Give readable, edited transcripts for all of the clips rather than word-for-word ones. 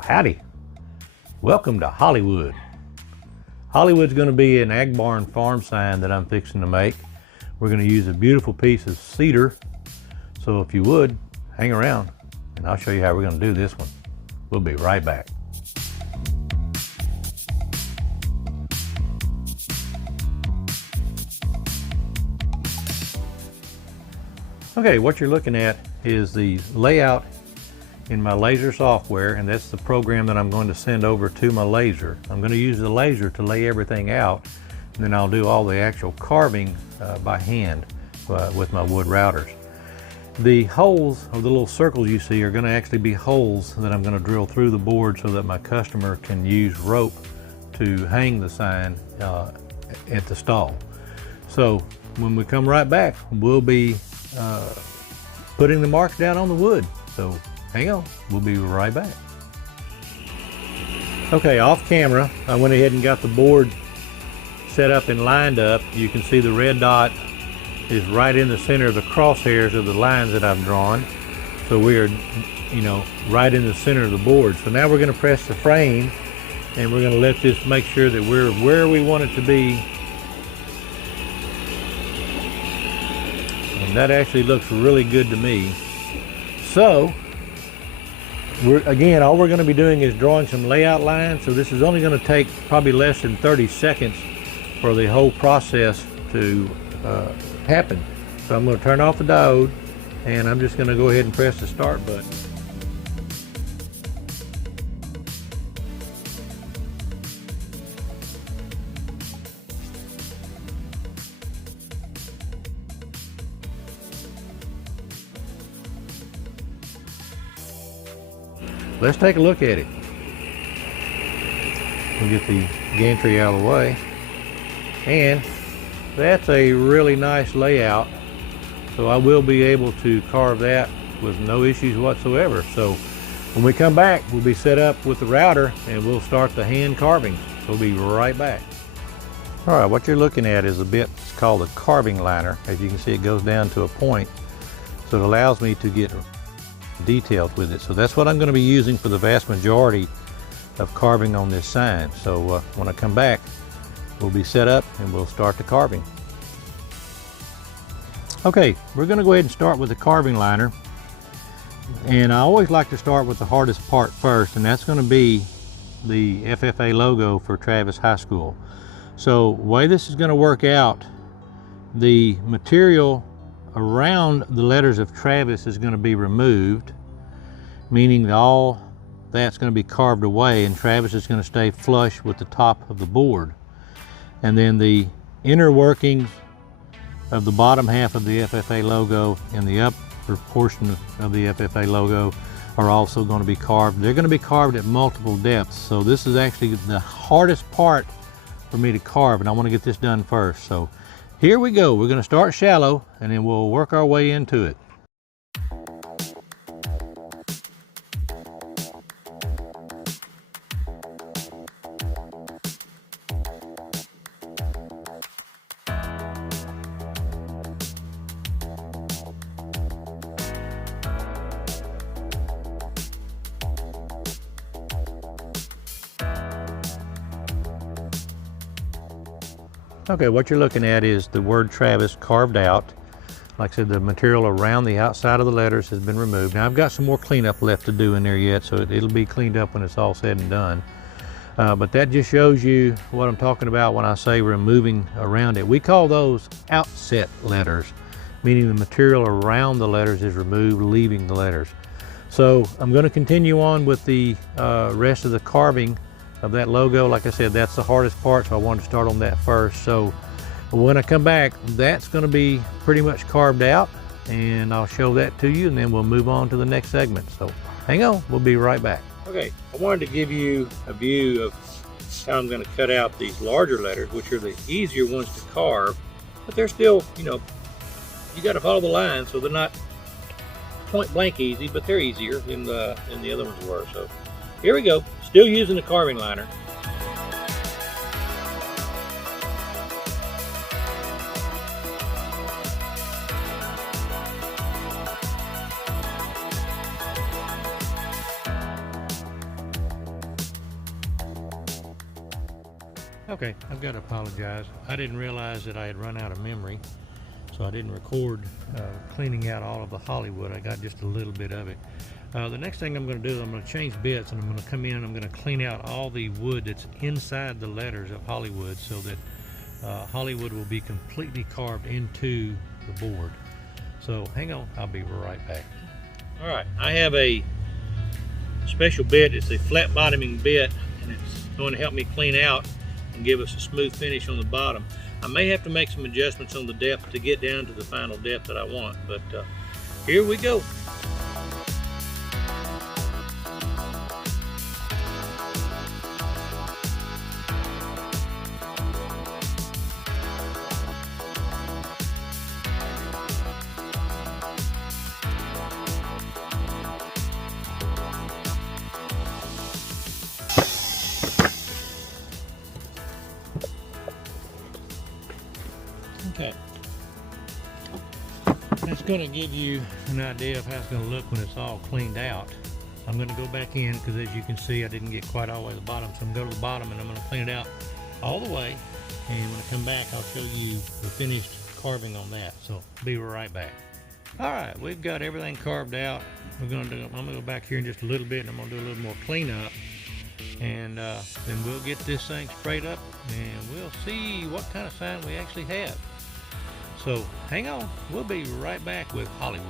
Howdy. Welcome to Hollywood. Hollywood's going to be an Ag Barn farm sign that I'm fixing to make. We're going to use a beautiful piece of cedar. So if you would, hang around and I'll show you how we're going to do this one. We'll be right back. Okay, what you're looking at is the layout in my laser software, and that's the program that I'm going to send over to my laser. I'm going to use the laser to lay everything out, and then I'll do all the actual carving by hand with my wood routers. The holes, or the little circles you see, are going to actually be holes that I'm going to drill through the board so that my customer can use rope to hang the sign at the stall. So when we come right back, we'll be putting the marks down on the wood. So hang on, we'll be right back. Okay, off camera, I went ahead and got the board set up and lined up. You can see the red dot is right in the center of the crosshairs of the lines that I've drawn. So we are, right in the center of the board. So now we're going to press the frame and we're going to let this make sure that we're where we want it to be. And that actually looks really good to me. So again, all we're going to be doing is drawing some layout lines. So this is only going to take probably less than 30 seconds for the whole process to happen. So I'm going to turn off the diode and I'm just going to go ahead and press the start button. Let's take a look at it. We'll get the gantry out of the way. And that's a really nice layout. So I will be able to carve that with no issues whatsoever. So when we come back, we'll be set up with the router and we'll start the hand carving. So we'll be right back. All right, what you're looking at is a bit called a carving liner. As you can see, it goes down to a point. So it allows me to get detailed with it. So that's what I'm going to be using for the vast majority of carving on this sign. So when I come back, we'll be set up and we'll start the carving. Okay, we're going to go ahead and start with the carving liner. And I always like to start with the hardest part first, and that's going to be the Ffa logo for Travis High School. So the way this is going to work out, the material around the letters of Travis is going to be removed, meaning that all that's going to be carved away and Travis is going to stay flush with the top of the board. And then the inner workings of the bottom half of the Ffa logo and the upper portion of the Ffa logo are also going to be carved. They're going to be carved at multiple depths. So this is actually the hardest part for me to carve, and I want to get this done first. So here we go. We're going to start shallow and then we'll work our way into it. Okay, what you're looking at is the word Travis carved out. Like I said, the material around the outside of the letters has been removed. Now I've got some more cleanup left to do in there yet, so it'll be cleaned up when it's all said and done. But that just shows you what I'm talking about when I say removing around it. We call those outset letters, meaning the material around the letters is removed, leaving the letters. So I'm going to continue on with the rest of the carving of that logo. Like I said, that's the hardest part, so I wanted to start on that first. So when I come back, that's going to be pretty much carved out, and I'll show that to you, and then we'll move on to the next segment. So hang on, we'll be right back. Okay, I wanted to give you a view of how I'm going to cut out these larger letters, which are the easier ones to carve, but they're still, you got to follow the line, so they're not point blank easy, but they're easier than the other ones were. So here we go, still using the carving liner. Okay, I've got to apologize. I didn't realize that I had run out of memory, so I didn't record cleaning out all of the Hollywood. I got just a little bit of it. The next thing I'm going to do is I'm going to change bits, and I'm going to come in and I'm going to clean out all the wood that's inside the letters of Hollywood, so that Hollywood will be completely carved into the board. So hang on, I'll be right back. All right, I have a special bit. It's a flat bottoming bit, and it's going to help me clean out and give us a smooth finish on the bottom. I may have to make some adjustments on the depth to get down to the final depth that I want, but here we go. Okay, that's going to give you an idea of how it's going to look when it's all cleaned out. I'm going to go back in because, as you can see, I didn't get quite all the way to the bottom, so I'm going to go to the bottom and I'm going to clean it out all the way, and when I come back I'll show you the finished carving on that. So be right back. Alright, we've got everything carved out. I'm going to go back here in just a little bit, and I'm going to do a little more cleanup, and then we'll get this thing sprayed up and we'll see what kind of sign we actually have. So hang on, we'll be right back with Hollywood.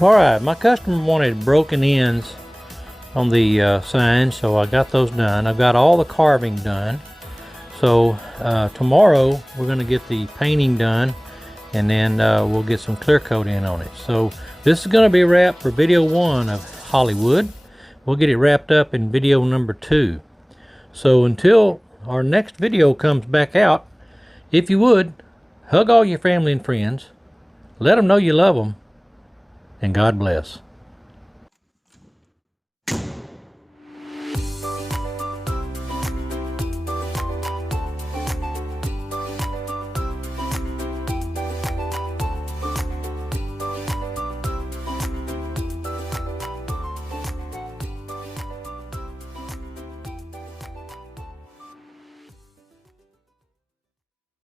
Alright, my customer wanted broken ends on the sign, so I got those done. I've got all the carving done. So tomorrow we're going to get the painting done, and then we'll get some clear coat in on it. So this is going to be a wrap for video 1 of Hollywood. We'll get it wrapped up in video number 2. So until our next video comes back out, if you would, hug all your family and friends, let them know you love them, and God bless.